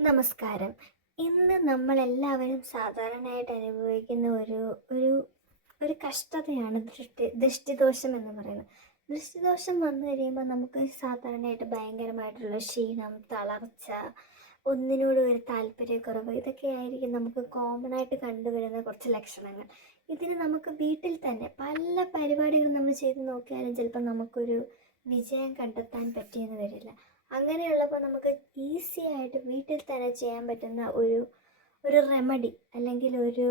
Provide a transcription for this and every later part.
നമസ്കാരം. ഇന്ന് നമ്മളെല്ലാവരും സാധാരണയായിട്ട് അനുഭവിക്കുന്ന ഒരു ഒരു ഒരു കഷ്ടതയാണ് ദൃഷ്ടി ദൃഷ്ടിദോഷം എന്ന് പറയുന്നത്. ദൃഷ്ടിദോഷം വന്നു കഴിയുമ്പോൾ നമുക്ക് സാധാരണയായിട്ട് ഭയങ്കരമായിട്ടുള്ള ക്ഷീണം തളർച്ച ഒന്നിനോട് ഒരു താല്പര്യക്കുറവ് ഇതൊക്കെ ആയിരിക്കും നമുക്ക് കോമൺ ആയിട്ട് കണ്ടുവരുന്ന കുറച്ച് ലക്ഷണങ്ങൾ. ഇതിന് നമുക്ക് വീട്ടിൽ തന്നെ പല പരിപാടികളും നമ്മൾ ചെയ്ത് നോക്കിയാലും ചിലപ്പോൾ നമുക്കൊരു വിജയം കണ്ടെത്താൻ പറ്റിയെന്ന് വരില്ല. അങ്ങനെയുള്ളപ്പോൾ നമുക്ക് ഈസി ആയിട്ട് വീട്ടിൽ തന്നെ ചെയ്യാൻ പറ്റുന്ന ഒരു ഒരു റെമഡി അല്ലെങ്കിൽ ഒരു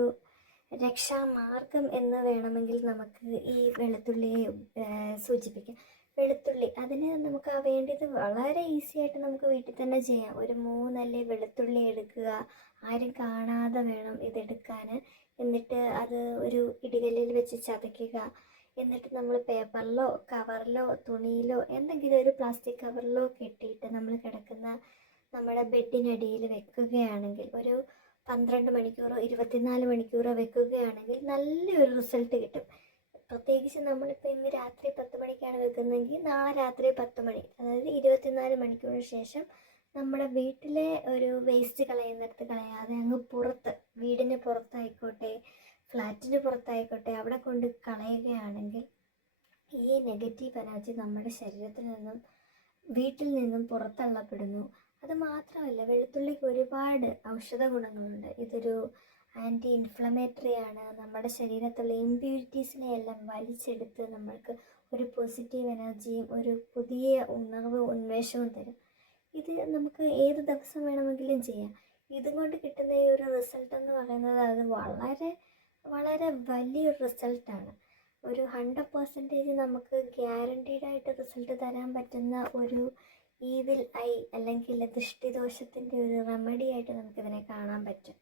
രക്ഷാമാർഗം എന്ന് വേണമെങ്കിൽ നമുക്ക് ഈ വെളുത്തുള്ളിയെ സൂചിപ്പിക്കാം. വെളുത്തുള്ളി അതിന് നമുക്ക് ആ വേണ്ടിയത് വളരെ ഈസി ആയിട്ട് നമുക്ക് വീട്ടിൽ തന്നെ ചെയ്യാം. ഒരു മൂന്നല്ലേ വെളുത്തുള്ളി എടുക്കുക. ആരും കാണാതെ വേണം ഇതെടുക്കാൻ എന്നിട്ട് അത് ഒരു ഇടികല്ലിൽ വെച്ച് ചതയ്ക്കുക. എന്നിട്ട് നമ്മൾ പേപ്പറിലോ കവറിലോ തുണിയിലോ എന്തെങ്കിലും ഒരു പ്ലാസ്റ്റിക് കവറിലോ കെട്ടിയിട്ട് നമ്മൾ കിടക്കുന്ന നമ്മുടെ ബെഡിനടിയിൽ വെക്കുകയാണെങ്കിൽ ഒരു പന്ത്രണ്ട് മണിക്കൂറോ ഇരുപത്തിനാല് മണിക്കൂറോ വെക്കുകയാണെങ്കിൽ നല്ലൊരു റിസൾട്ട് കിട്ടും. പ്രത്യേകിച്ച് നമ്മളിപ്പോൾ ഇന്ന് രാത്രി പത്ത് മണിക്കാണ് വെക്കുന്നതെങ്കിൽ നാളെ രാത്രി പത്ത് മണി അതായത് ഇരുപത്തിനാല് മണിക്കൂറിന് ശേഷം നമ്മുടെ വീട്ടിലെ ഒരു വേസ്റ്റ് കളയുന്നിടത്ത് കളയാതെ അങ്ങ് പുറത്ത് വീടിന് പുറത്തായിക്കോട്ടെ ഫ്ലാറ്റിന് പുറത്തായിക്കോട്ടെ അവിടെ കൊണ്ട് കളയുകയാണെങ്കിൽ ഈ നെഗറ്റീവ് എനർജി നമ്മുടെ ശരീരത്തിൽ നിന്നും വീട്ടിൽ നിന്നും പുറത്തള്ളപ്പെടുന്നു. അത് മാത്രമല്ല വെളുത്തുള്ളിക്ക് ഒരുപാട് ഔഷധ ഗുണങ്ങളുണ്ട്. ഇതൊരു ആന്റി ഇൻഫ്ലമേറ്ററി ആണ്. നമ്മുടെ ശരീരത്തുള്ള ഇമ്പ്യൂരിറ്റീസിനെ എല്ലാം വലിച്ചെടുത്ത് നമ്മൾക്ക് ഒരു പോസിറ്റീവ് എനർജിയും ഒരു പുതിയ ഉണർവ് ഉന്മേഷവും തരും. ഇത് നമുക്ക് ഏത് ദിവസം വേണമെങ്കിലും ചെയ്യാം. ഇതുകൊണ്ട് കിട്ടുന്ന ഈ ഒരു റിസൾട്ട് എന്ന് പറയുന്നത് അത് വളരെ വളരെ വലിയൊരു റിസൾട്ടാണ് ഒരു ഹൺഡ്രഡ് പെർസെന്റേജ് നമുക്ക് ഗ്യാരണ്ടീഡ് ആയിട്ട് റിസൾട്ട് തരാൻ പറ്റുന്ന ഒരു ഈവിൽ ഐ അല്ലെങ്കിൽ ദൃഷ്ടിദോഷത്തിന്റെ ഒരു റെമഡി ആയിട്ട് നമുക്കിതിനെ കാണാൻ പറ്റും.